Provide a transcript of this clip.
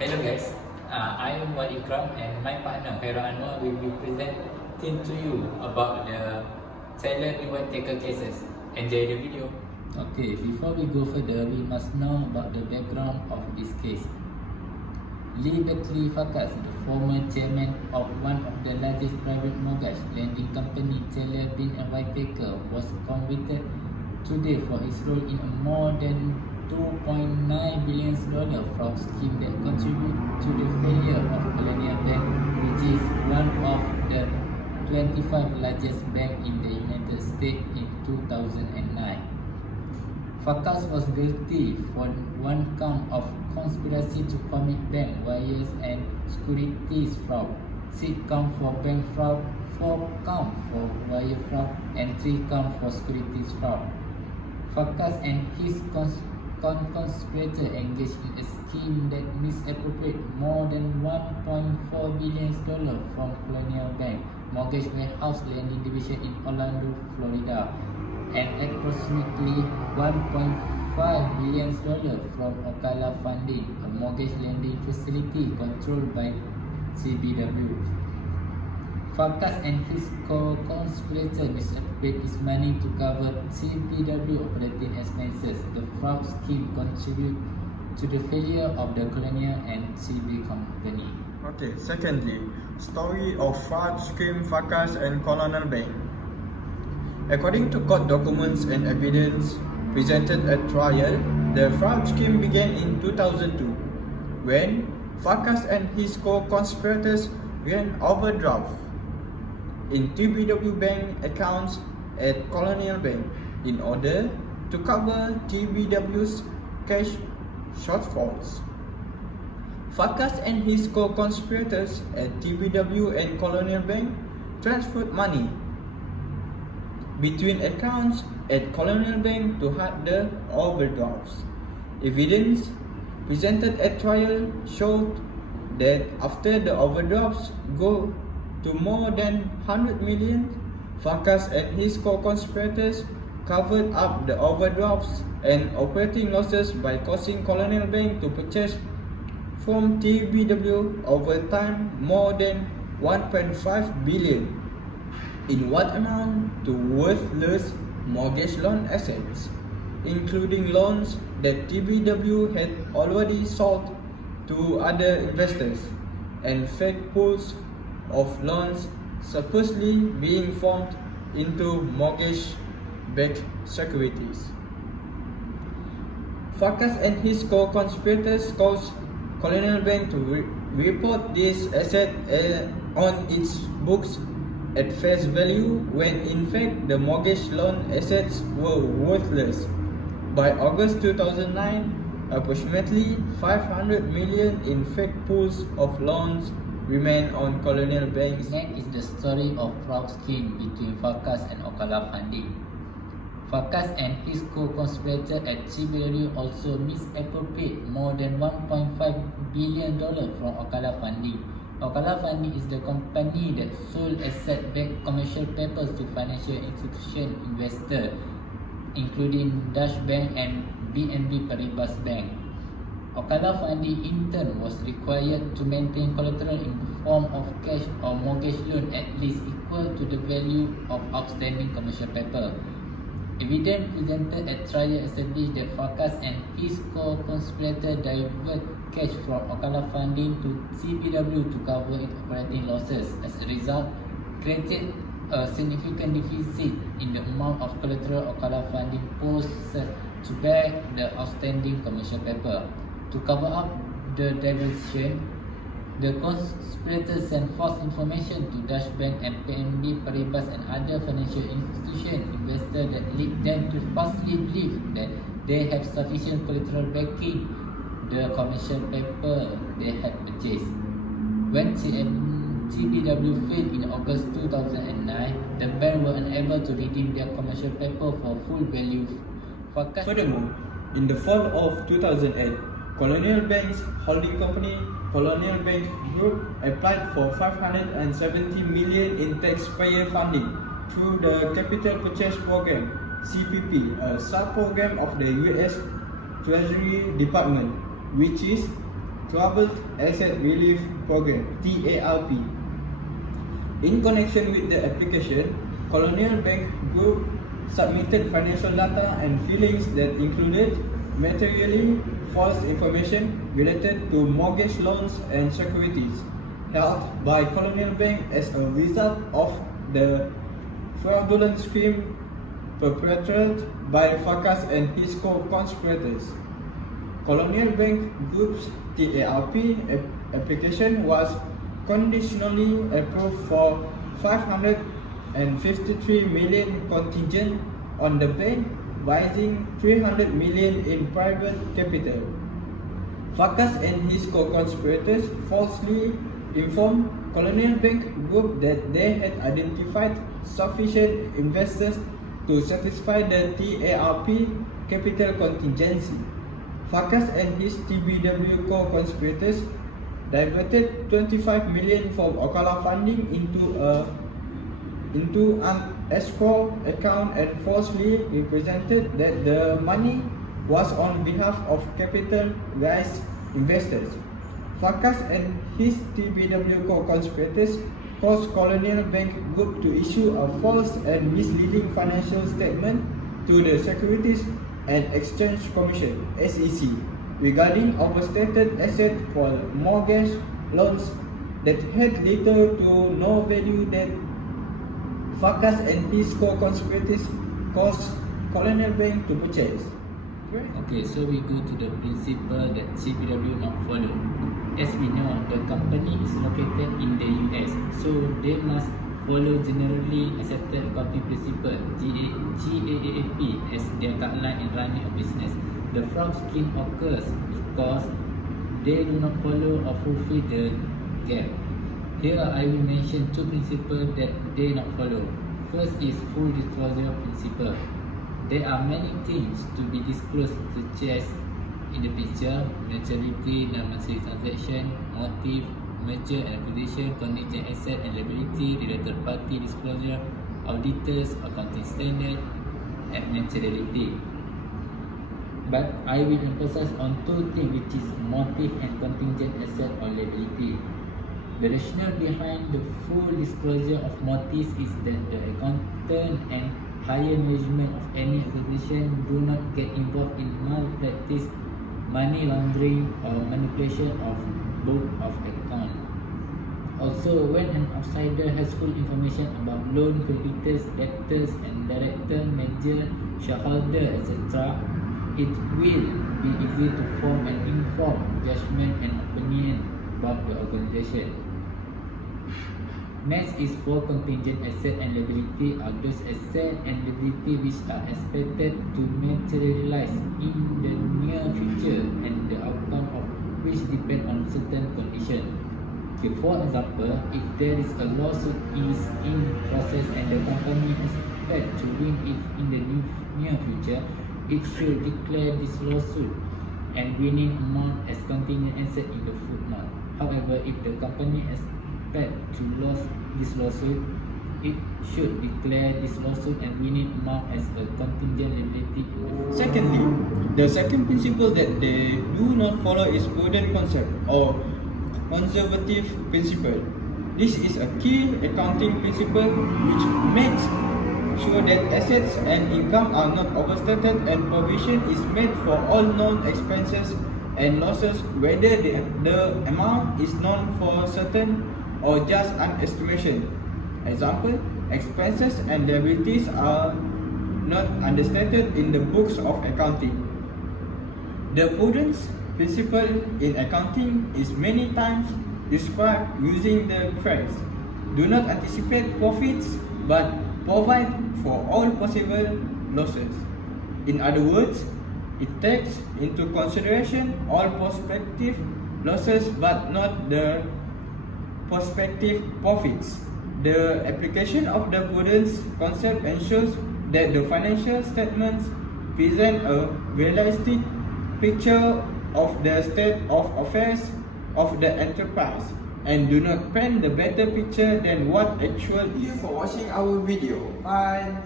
Hello guys, I am Whitetaker and my partner Anwar will be presenting to you about the seller in Whitetaker cases. Enjoy the video. Okay, before we go further, we must know about the background of this case. Lee Beckley Fakas, the former chairman of one of the largest private mortgage lending company, Taylor Bin and Whitetaker, was convicted today for his role in a more than $2.9 billion fraud scheme that contributed to the failure of Colonial Bank, which is one of the 25 largest banks in the United States in 2009. Fakas was guilty for one count of conspiracy to commit bank wires and securities fraud, 6 counts for bank fraud, 4 counts for wire fraud, and 3 counts for securities fraud. Fakas and his conspirator engaged in a scheme that misappropriated more than $1.4 billion from Colonial Bank Mortgage Warehouse Lending Division in Orlando, Florida, and approximately $1.5 billion from Ocala Funding, a mortgage lending facility controlled by CBW. Fakas and his co-conspirator misappropriated this money to cover CBW operating expenses. The fraud scheme contributed to the failure of the Colonial and CB company. Okay, secondly, story of fraud scheme Fakas and Colonial Bank. According to court documents and evidence presented at trial, the fraud scheme began in 2002 when Fakas and his co-conspirators ran overdraft in TBW Bank accounts at Colonial Bank in order to cover TBW's cash shortfalls. Fakas and his co-conspirators at TBW and Colonial Bank transferred money between accounts at Colonial Bank to hide the overdrafts. Evidence presented at trial showed that after the overdrafts go to more than 100 million, Fakas and his co-conspirators covered up the overdrafts and operating losses by causing Colonial Bank to purchase from TBW over time more than 1.5 billion in what amount to worthless mortgage loan assets, including loans that TBW had already sold to other investors, and fake pools of loans supposedly being formed into mortgage-backed securities. Fakas and his co-conspirators caused Colonial Bank to report this asset on its books at face value when in fact the mortgage loan assets were worthless. By August 2009, approximately 500 million in fake pools of loans remain on Colonial Bank's. Next is the story of fraud scheme between Fakas and Ocala Funding. Fakas and his co-conspirator at CBW also misappropriated more than $1.5 billion from Ocala Funding. Ocala Funding is the company that sold asset-backed commercial papers to financial institution investors, including Dash Bank and BNB Paribas Bank. Ocala Funding in turn was required to maintain collateral in the form of cash or mortgage loan at least equal to the value of outstanding commercial paper. Evidence presented at trial established that Fakas and his co-conspirator diverted cash from Ocala Funding to CBW to cover its operating losses. As a result, created a significant deficit in the amount of collateral Ocala Funding possessed to back the outstanding commercial paper. To cover up the diversion, the conspirators sent false information to Dash Bank and BNB Paribas and other financial institution investors that lead them to falsely believe that they have sufficient collateral backing the commercial paper they had purchased. When CBW failed in August 2009, the bank were unable to redeem their commercial paper for full value. Furthermore, in the fall of 2008, Colonial Bank's holding company, Colonial Bank Group, applied for $570 million in taxpayer funding through the Capital Purchase Program (CPP), a sub-program of the U.S. Treasury Department, which is Troubled Asset Relief Program (TARP). In connection with the application, Colonial Bank Group submitted financial data and filings that included materially false information related to mortgage loans and securities held by Colonial Bank as a result of the fraudulent scheme perpetrated by Fakas and his co-conspirators. Colonial Bank Group's TARP application was conditionally approved for 553 million contingent on the bank raising 300 million in private capital. Fakas and his co-conspirators falsely informed Colonial Bank Group that they had identified sufficient investors to satisfy the TARP capital contingency. Fakas and his TBW co-conspirators diverted 25 million from Okala funding into an escrow account and falsely represented that the money was on behalf of capital raised investors. Fakas and his TBW co-conspirators caused Colonial Bank Group to issue a false and misleading financial statement to the Securities and Exchange Commission (SEC) regarding overstated assets for mortgage loans that had little to no value that Fakas and his co-conspirators caused Colonial Bank to purchase. Okay, so we go to the principle that CBW not follow. As we know, the company is located in the US, so they must follow generally accepted accounting principle (GAAP) as their guideline in running a business. The fraud scheme occurs because they do not follow or fulfill the GAAP. Here I will mention two principles that they not follow. First is full disclosure principle. There are many things to be disclosed, such as in the picture, maturity, non-monetary transaction, motive, merger and acquisition, contingent asset and liability, related party disclosure, auditors, accounting standard, and materiality. But I will emphasize on two things, which is motive and contingent asset or liability. The rationale behind the full disclosure of motives is that the accountant and higher management of any organization do not get involved in malpractice, money laundering, or manipulation of book of account. Also, when an outsider has full information about loan creditors, debtors, and director, manager, shareholder, etc., it will be easy to form an informed judgment and opinion about the organization. Next is for contingent asset and liability are those asset and liability which are expected to materialize in the near future and the outcome of which depend on certain conditions. Okay, for example, if there is a lawsuit is in process and the company expects to win it in the near future, it should declare this lawsuit and winning amount as contingent asset in the footnote. However, if the company to lose this lawsuit, it should declare this lawsuit and winning amount as a contingent liability. Secondly, the second principle that they do not follow is prudent concept or conservative principle. This is a key accounting principle which makes sure that assets and income are not overstated and provision is made for all known expenses and losses, whether the amount is known for certain or just an estimation. Example, expenses and liabilities are not understated in the books of accounting. The prudence principle in accounting is many times described using the phrase, do not anticipate profits but provide for all possible losses. In other words, it takes into consideration all prospective losses but not the prospective profits. The application of the prudence concept ensures that the financial statements present a realistic picture of the state of affairs of the enterprise and do not paint the better picture than what actually is. Thank you for watching our video. Bye.